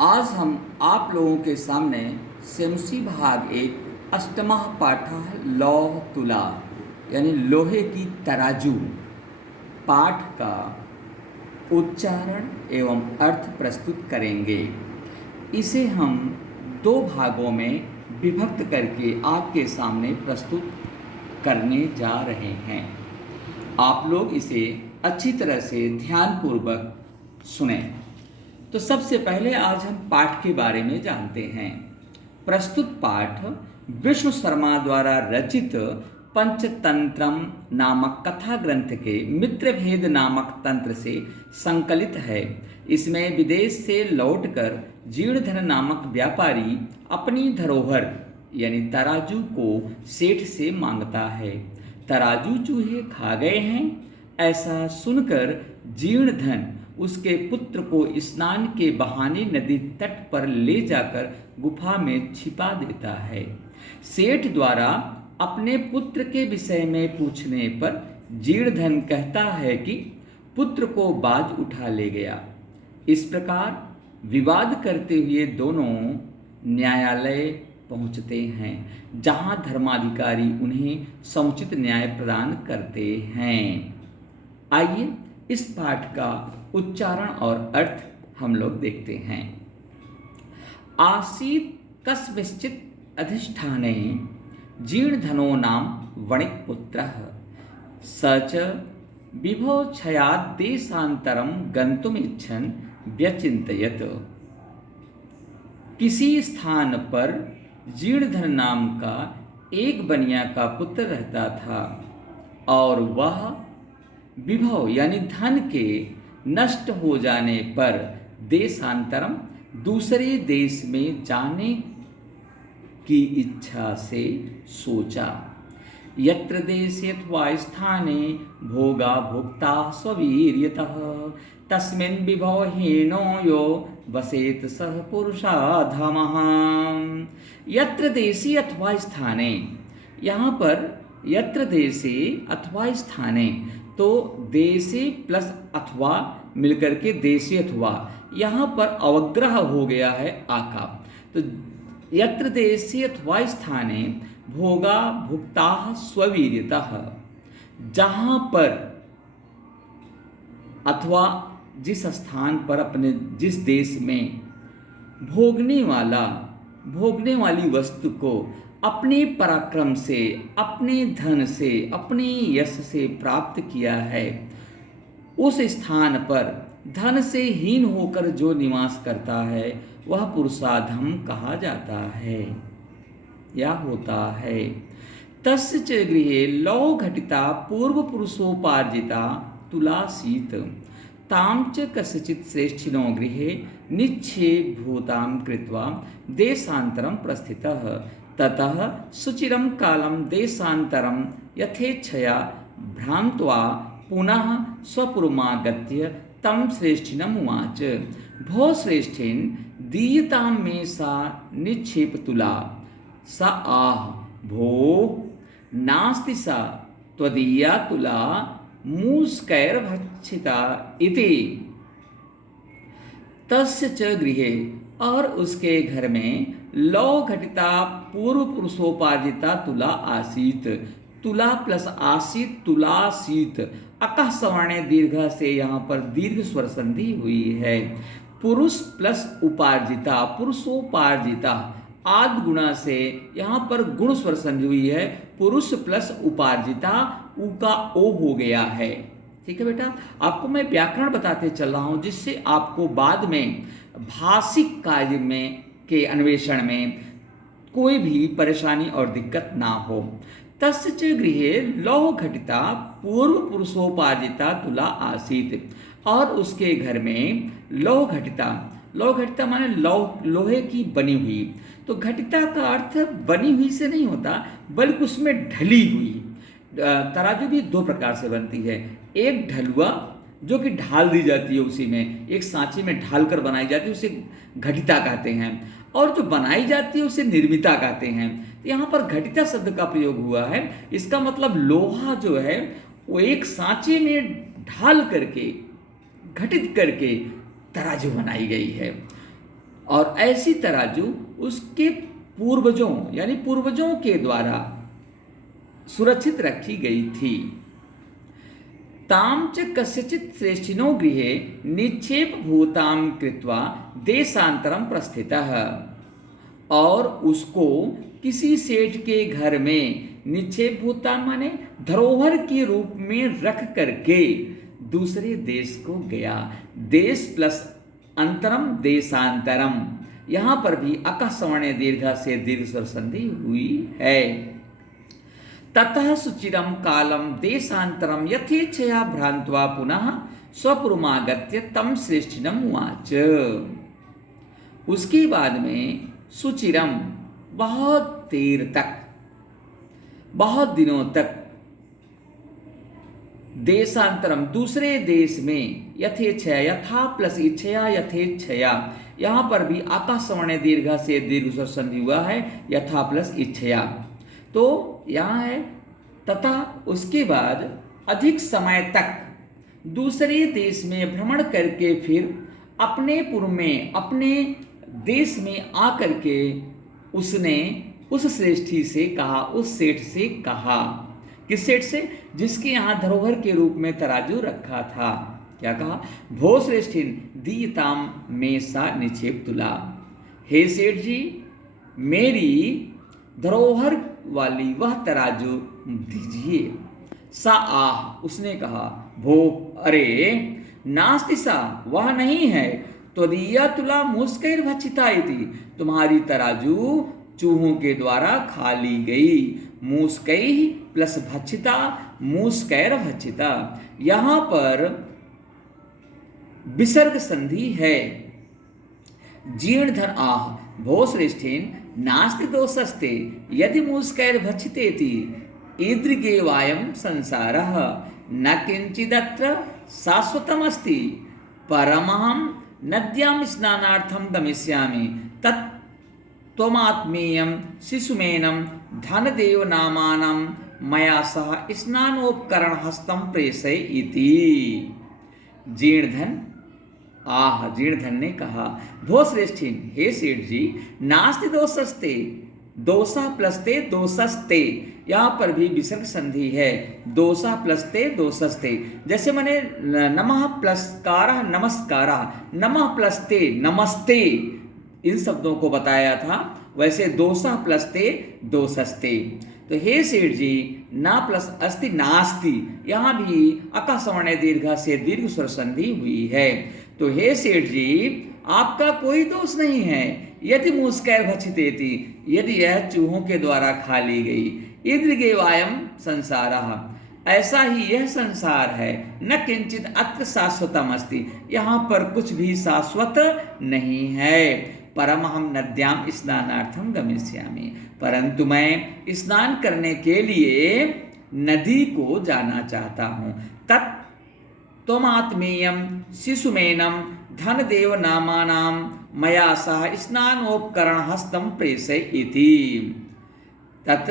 आज हम आप लोगों के सामने सेमसी भाग एक अष्टमः पाठः लौह तुला यानी लोहे की तराजू पाठ का उच्चारण एवं अर्थ प्रस्तुत करेंगे। इसे हम दो भागों में विभक्त करके आपके सामने प्रस्तुत करने जा रहे हैं। आप लोग इसे अच्छी तरह से ध्यानपूर्वक सुनें। तो सबसे पहले आज हम पाठ के बारे में जानते हैं। प्रस्तुत पाठ विष्णु शर्मा द्वारा रचित पंचतंत्रम नामक कथा ग्रंथ के मित्रभेद नामक तंत्र से संकलित है। इसमें विदेश से लौटकर जीर्णधन नामक व्यापारी अपनी धरोहर यानी तराजू को सेठ से मांगता है। तराजू चूहे खा गए हैं, ऐसा सुनकर जीर्णधन उसके पुत्र को स्नान के बहाने नदी तट पर ले जाकर गुफा में छिपा देता है। सेठ द्वारा अपने पुत्र के विषय में पूछने पर जीर्णधन कहता है कि पुत्र को बाज उठा ले गया। इस प्रकार विवाद करते हुए दोनों न्यायालय पहुंचते हैं, जहां धर्माधिकारी उन्हें समुचित न्याय प्रदान करते हैं। आइए इस पाठ का उच्चारण और अर्थ हम लोग देखते हैं। आसीत कस्मिंश्चित् अधिष्ठाने जीर्णधनो नाम वणिक् पुत्रः स च विभोक्षयात् देशान्तरं गन्तुमिच्छन् व्यचिन्तयत्। किसी स्थान पर जीर्णधन नाम का एक बनिया का पुत्र रहता था और वह विभव यानी धन के नष्ट हो जाने पर देशांतरम दूसरे देश में जाने की इच्छा से सोचा। यत्र देशे अथवा स्थाने भोगा भोक्ता स्ववीर्यतः तस्मिन् विभव हीनो यो वसेत सह पुरुषाधमः। यत्र देशे अथवा स्थाने, यहाँ पर यत्र देशे अथवा स्थाने तो देशे प्लस अथवा मिलकर के देशे अथवा, यहाँ पर अवग्रह हो गया है आका। तो यत्र देशे अथवा स्थाने भोगा भुक्ता स्ववीर्यतः, जहाँ पर अथवा जिस स्थान पर अपने जिस देश में भोगने वाली वस्तु को अपने पराक्रम से, अपने धन से, अपने यश से प्राप्त किया है, उस स्थान पर धन से हीन होकर जो निवास करता है वह पुरुषाधम कहा जाता है या होता है। तस्य च गृहे लौ घटिता पूर्व पुरुषोपार्जिता तुलासीत ताम च कस्यचित् श्रेष्ठिनो गृहे निक्षेपभूतां कृत्वा देशान्तरं प्रस्थितः ततः सुचिरं कालं देशान्तरं यथेच्छया भ्रान्त्वा पुनः स्वपुरमागत्य तं श्रेष्ठिनम् उवाच भो श्रेष्ठिन् दीयतां मे सा निक्षेपतुला। स आह भो नास्ति सा त्वदीया तुला मूषकैर्भक्षिता इति। तस्य च गृहे, और उसके घर में लौ घटिता पूर्व पुरुषोपार्जिता तुला आसीत। तुला प्लस आसीत तुलासीत, अकः सवर्णे दीर्घ से यहाँ पर दीर्घ स्वर संधि हुई है। पुरुष प्लस उपार्जिता पुरुषोपार्जिता, आद गुणा से यहाँ पर गुण स्वर संधि हुई है। पुरुष प्लस उपार्जिता उ का ओ हो गया है। ठीक है बेटा, आपको मैं व्याकरण बताते चल रहा हूँ जिससे आपको बाद में भाषिक कार्य में के अन्वेषण में कोई भी परेशानी और दिक्कत ना हो। तस्य च गृहे लौह घटिता पूर्व पुरुषोपार्जिता तुला आसीत, और उसके घर में लौह घटिता माने लोहे की बनी हुई। तो घटिता का अर्थ बनी हुई से नहीं होता बल्कि उसमें ढली हुई। तराजू भी दो प्रकार से बनती है, एक ढलुआ जो कि ढाल दी जाती है, उसी में एक सांचे में ढाल कर बनाई जाती है, उसे घटिता कहते हैं, और जो बनाई जाती है उसे निर्मिता कहते हैं। तो यहाँ पर घटिता शब्द का प्रयोग हुआ है। इसका मतलब लोहा जो है वो एक सांचे में ढाल करके घटित करके तराजू बनाई गई है। और ऐसी तराजू उसके पूर्वजों यानी पूर्वजों के द्वारा सुरक्षित रखी गई थी। ताम च कस्यचित् श्रेष्ठिनो गृहे निक्षेप भूताम कृत्वा देशांतरम प्रस्थितः। और उसको किसी सेठ के घर में निक्षेप भूताम माने धरोहर के रूप में रख करके दूसरे देश को गया। देश प्लस अंतरम देशांतरम, यहां पर भी अकः सवर्ण दीर्घ से दीर्घ स्वर संधि हुई है। ततः सुचिरम कालम देशांतरम यथेच्छया भ्रांत्वा पुनः स्वपुरमागत्य तम श्रेष्ठिनम उवाच। उसके बाद में सुचिरम बहुत देर तक, बहुत दिनों तक, देशांतरम दूसरे देश में, यथेच्छया यथा प्लस इच्छया यथेच्छया, यहां पर भी आकाश सवर्ण दीर्घ से दीर्घ स्वर संधि हुआ है, यथा प्लस इच्छया। तो यहां है तथा उसके बाद अधिक समय तक दूसरे देश में भ्रमण करके फिर अपने पुर में, अपने देश में आकर के उसने उस श्रेष्ठी से कहा, उस सेठ से कहा। किस सेठ से? जिसके यहाँ धरोहर के रूप में तराजू रखा था। क्या कहा? भो श्रेष्ठिन दीताम में सा निक्षेप तुला। हे सेठ जी, मेरी धरोहर वाली वह तराजू दीजिए। सा आह, उसने कहा, भो, अरे नास्ति सा, वह नहीं है। त्वदीया तुला मूषकैर्भक्षिता इति, तुम्हारी तराजू चूहों के द्वारा खा ली गई। मूषकै प्लस भक्षिता, मूषकैर्भक्षिता, यहां पर विसर्ग संधि है। जीर्ण धन आह भो श्रेष्ठेन नास्ति दोषस्ते यदि मूषकैर्भक्षितेति ईदृगे वायम संसारः न किंचिदत्र शाश्वतमस्ति परमहं नद्यां स्नानार्थं गमिष्यामि तत् त्वमात्मीयं शिशुमेनं धनदेव नामानं मया सह स्नानोपकरण हस्तं प्रेषय इति। जीर्णधन आह, जीर्णधन ने कहा, भो श्रेष्ठिन, हे सेठ जी, नास्ति दोषस्ते, दोषा प्लस ते दोषस्ते, यहाँ पर भी विसर्ग संधि है। दोषा प्लस ते दोषस्ते, जैसे मैंने नमः प्लस कारः नमस्कारः, नमः प्लस ते नमस्ते, इन शब्दों को बताया था, वैसे दोषा प्लस ते दोषस्ते। तो हे सेठ जी, ना प्लस अस्ति नास्ति, यहाँ भी अकः सवर्ण दीर्घ से दीर्घ स्वर संधि हुई है। तो हे सेठ जी, आपका कोई दोष नहीं है यदि मूषकैर्भक्षितेति, यदि यह चूहों के द्वारा खा ली गई। ईदृगेवायम संसारः, ऐसा ही यह संसार है। न किंचित अत्र शाश्वतम अस्ति, यहाँ पर कुछ भी शाश्वत नहीं है। परमहम नद्याम स्नानार्थम गमिष्यामि, परंतु मैं स्नान करने के लिए नदी को जाना चाहता हूँ। तत् त्वमात्मीयं शिशुमेनं धनदेव नामानां मया सह स्नानोपकरण हस्तं प्रेषय इति। तत्